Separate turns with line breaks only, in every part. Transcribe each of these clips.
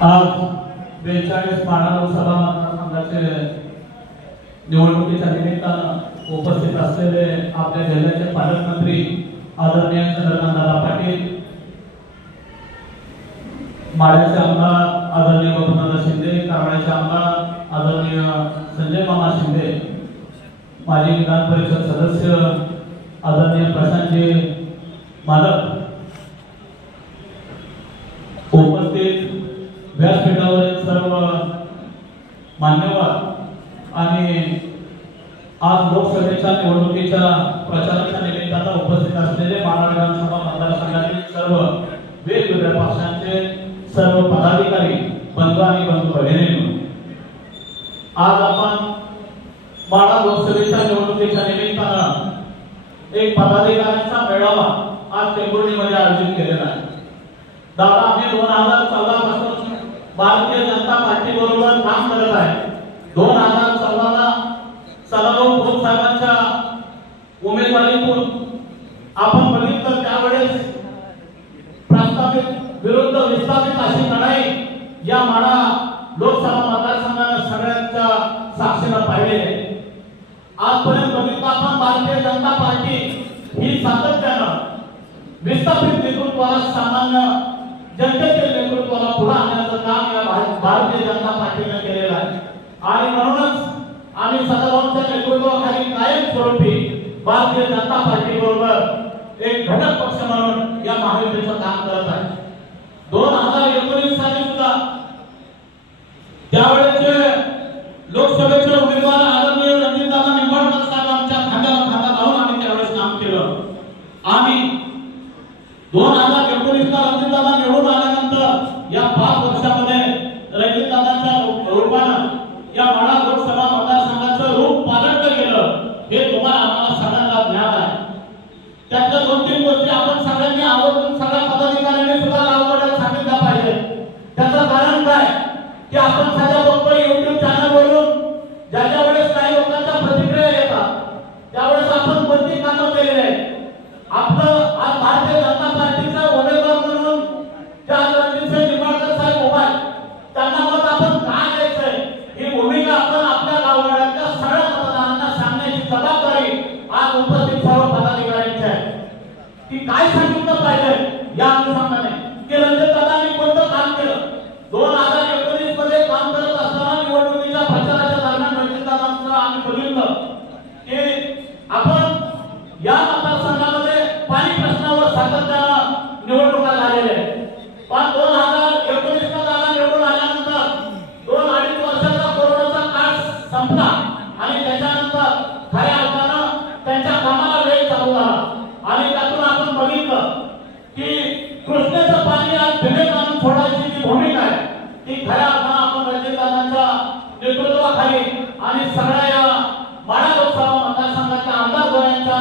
आज बेचाळीस माढा लोकसभा मतदारसंघाचे निवडणुकीच्या निमित्तानं उपस्थित असलेले आपल्या जिल्ह्याचे पालकमंत्री आदरणीय चंद्रकांत दादा पाटील माळ्याचे आमदार आदरणीय बबनदादा शिंदे कारवाळ्याचे आमदार आदरणीय संजय मामा शिंदे माजी विधान परिषद सदस्य आदरणीय प्रशांतजी मालक उपस्थित व्यासपीठावरील सर्व मान्यवर आणि आज लोकसभेच्या निवडणुकीच्या प्रचाराच्या निमित्तानं उपस्थित असलेले माढा विधानसभा मतदारसंघातील सर्व वेगवेगळ्या पक्षांचे सर्व पदाधिकारी बंधू आणि बंधू भगिनींनो आज आपण माढा लोकसभेच्या निवडणुकीच्या निमित्तानं एक पदाधिकाऱ्यांचा मेळावा आज टेंभुर्णीमध्ये आयोजित केलेला आहे. दादा आम्ही दोन हजार चौदा पासून भारतीय जनता पार्टी बरोबर काम करत आहे. दोन हजार चौदाला सदाभाऊ खोत साहेबांच्या उमेदवारीतून आपण बघितलं त्यावेळेस प्रस्थापित विरुद्ध विस्थापित अशी लढाई या माडा लोकसभा मतदारसंघानं सगळ्यांच्या साक्षीनं पाहिले आजपर्यंत बघितलं आपण भारतीय जनता पार्टी ही सातत्यानं विस्थापित नेतृत्वाला सामान्य जनतेच्या नेतृत्वाला पुढे आणण्याचं काम या भारतीय जनता पार्टीने केलेलं आहे. आणि म्हणूनच आम्ही सदाभाऊंच्या नेतृत्वाखाली कायम स्वरूपी भारतीय जनता पार्टी बरोबर एक घटक पक्ष म्हणून या महायुतीचं काम करत आहे. दोन हजार एकोणीस साली सुद्धा त्यावेळेचे लोकसभेचे उमेदवार आदरणीय रणजितदादा निंबाळकर साहेब आमच्या खांद्याला खांदा लावून आम्ही त्यावेळेस काम केलं. आम्ही दोन हजार আপনার সাজা বক্ত ইউটিউব চ্যানেল বলুন। যা যা आम्ही बघितलं. की आपण या मतदारसंघामध्ये पाणी प्रश्नावर सातत्यानं निवडणुका झालेल्या आहेत. पण दोन हजार एकोणीस ला निवडून आल्यानंतर दोन अडीच वर्षाचा कोरोनाचा काळ संपला आणि त्याच्यानंतर खऱ्या अर्थानं त्यांच्या कामाला वेळ चालू झाला. आणि त्यातून आपण बघितलं की कृष्णेचं पाणी आज भिमेत आणून सोडायची जी भूमिका आहे ती खऱ्या अर्थानं आपण रणजितदादांच्या नेतृत्वाखाली आणि सगळ्या या माढा लोकसभा मतदारसंघाच्या आमदारद्वयांच्या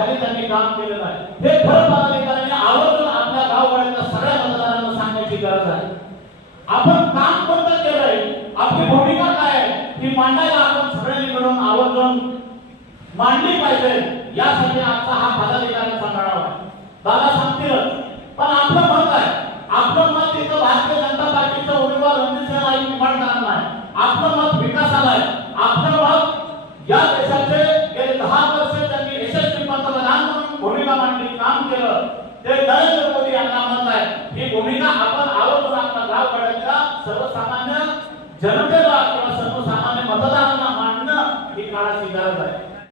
खाली त्यांनी काम केलेलं आहे. हे खरं पदाधिकाऱ्यांनी आवर्जून आपल्या गावकऱ्यांना सगळ्या मतदारांना सांगण्याची गरज आहे. आपण काम कोणतं केलंय आपली भूमिका काय आहे? ही मांडायला आपण सगळ्यांनी मिळून आवर्जून मांडली पाहिजे. यासाठी आजचा हा पदाधिकाऱ्यांचा मेळावा आहे दादा सांगतीलच पण आपलं भूमिका मांडली काम केलं. ते नरेंद्र मोदी यांना मत ही भूमिका आपण आरोप आपल्या गावकड्याच्या सर्वसामान्य जनतेला किंवा सर्वसामान्य मतदारांना मांडणं ही काळाची गरज आहे.